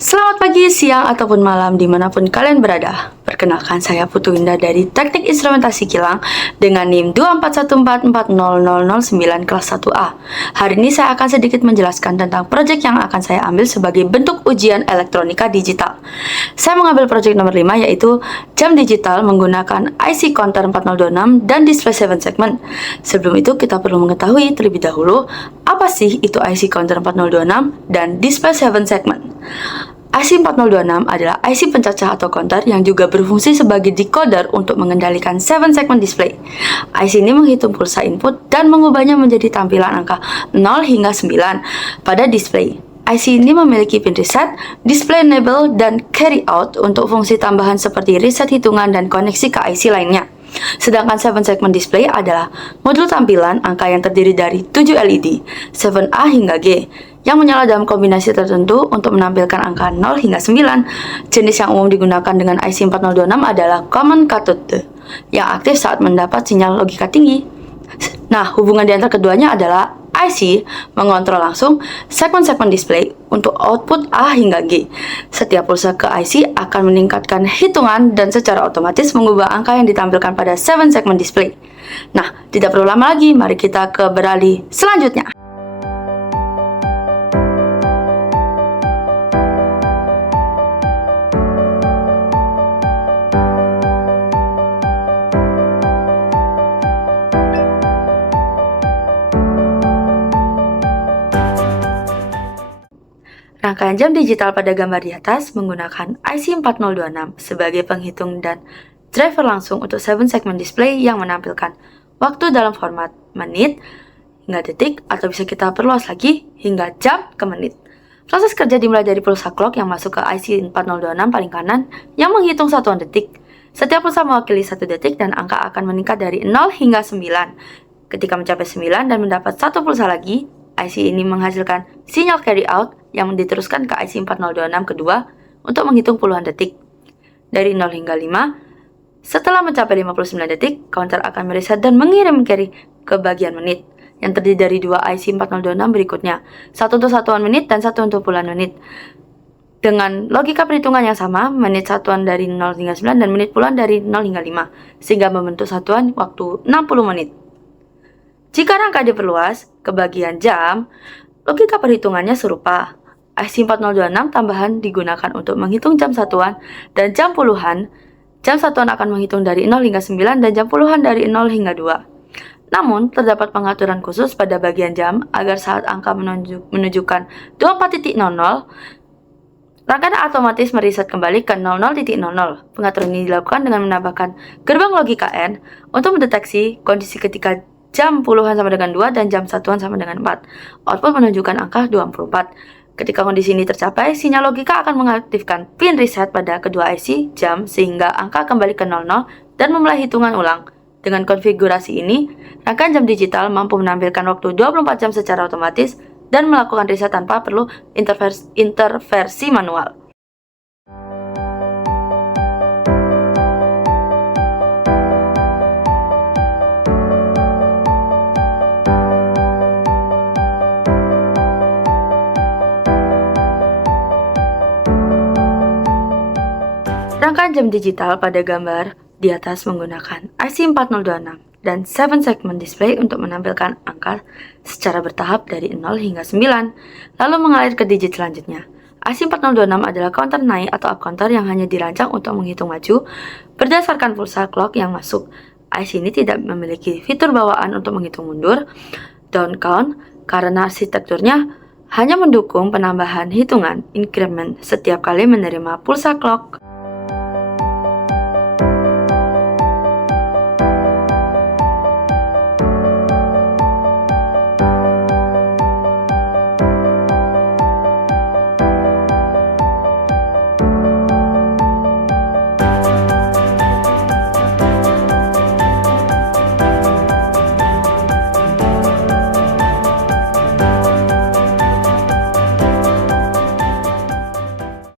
Selamat pagi, siang, ataupun malam dimanapun kalian berada. Perkenalkan, saya Putu Indah dari Teknik Instrumentasi Kilang dengan NIM 241440009 kelas 1A. Hari ini saya akan sedikit menjelaskan tentang proyek yang akan saya ambil sebagai bentuk ujian elektronika digital. Saya mengambil proyek nomor 5 yaitu jam digital menggunakan IC counter 4026 dan display 7 segment. Sebelum itu kita perlu mengetahui terlebih dahulu apa sih itu IC counter 4026 dan display 7 segment. IC 4026 adalah IC pencacah atau counter yang juga berfungsi sebagai decoder untuk mengendalikan 7 segment display. IC ini menghitung pulsa input dan mengubahnya menjadi tampilan angka 0 hingga 9 pada display. IC ini memiliki pin reset, display enable, dan carry out untuk fungsi tambahan seperti reset hitungan dan koneksi ke IC lainnya. Sedangkan 7 segment display adalah modul tampilan angka yang terdiri dari 7 LED, 7A hingga G, yang menyala dalam kombinasi tertentu untuk menampilkan angka 0 hingga 9. Jenis yang umum digunakan dengan IC 4026 adalah common cathode, yang aktif saat mendapat sinyal logika tinggi. Nah, hubungan di antara keduanya adalah IC mengontrol langsung segmen-segmen display untuk output A hingga G. Setiap pulsa ke IC akan meningkatkan hitungan dan secara otomatis mengubah angka yang ditampilkan pada 7 segment display. Nah, tidak perlu lama lagi, mari kita ke beralih selanjutnya. Rangkaian jam digital pada gambar di atas menggunakan IC 4026 sebagai penghitung dan driver langsung untuk 7 segment display yang menampilkan waktu dalam format menit hingga detik, atau bisa kita perluas lagi hingga jam ke menit. Proses kerja dimulai dari pulsa clock yang masuk ke IC 4026 paling kanan yang menghitung satuan detik. Setiap pulsa mewakili 1 detik dan angka akan meningkat dari 0 hingga 9. Ketika mencapai 9 dan mendapat satu pulsa lagi, IC ini menghasilkan sinyal carry out yang diteruskan ke IC 4026 kedua untuk menghitung puluhan detik. Dari 0 hingga 5, setelah mencapai 59 detik, counter akan mereset dan mengirim carry ke bagian menit, yang terdiri dari dua IC 4026 berikutnya, satu untuk satuan menit dan satu untuk puluhan menit. Dengan logika perhitungan yang sama, menit satuan dari 0 hingga 9 dan menit puluhan dari 0 hingga 5, sehingga membentuk satuan waktu 60 menit. Jika rangka diperluas ke bagian jam, logika perhitungannya serupa. IC 4026 tambahan digunakan untuk menghitung jam satuan dan jam puluhan. Jam satuan akan menghitung dari 0 hingga 9 dan jam puluhan dari 0 hingga 2. Namun, terdapat pengaturan khusus pada bagian jam agar saat angka menunjukkan 24.00, rangkaian otomatis mereset kembali ke 00.00. Pengaturan ini dilakukan dengan menambahkan gerbang logika N untuk mendeteksi kondisi ketika jam puluhan sama dengan 2 dan jam satuan sama dengan 4. Output menunjukkan angka 24. Ketika kondisi ini tercapai, sinyal logika akan mengaktifkan pin reset pada kedua IC jam sehingga angka kembali ke 00 dan memulai hitungan ulang. Dengan konfigurasi ini, rangkaian jam digital mampu menampilkan waktu 24 jam secara otomatis dan melakukan reset tanpa perlu interversi manual. Rangkaian jam digital pada gambar di atas menggunakan IC 4026 dan 7 segment display untuk menampilkan angka secara bertahap dari 0 hingga 9, lalu mengalir ke digit selanjutnya. IC 4026 adalah counter naik atau up counter yang hanya dirancang untuk menghitung maju berdasarkan pulsa clock yang masuk. IC ini tidak memiliki fitur bawaan untuk menghitung mundur, down count, karena arsitekturnya hanya mendukung penambahan hitungan increment setiap kali menerima pulsa clock.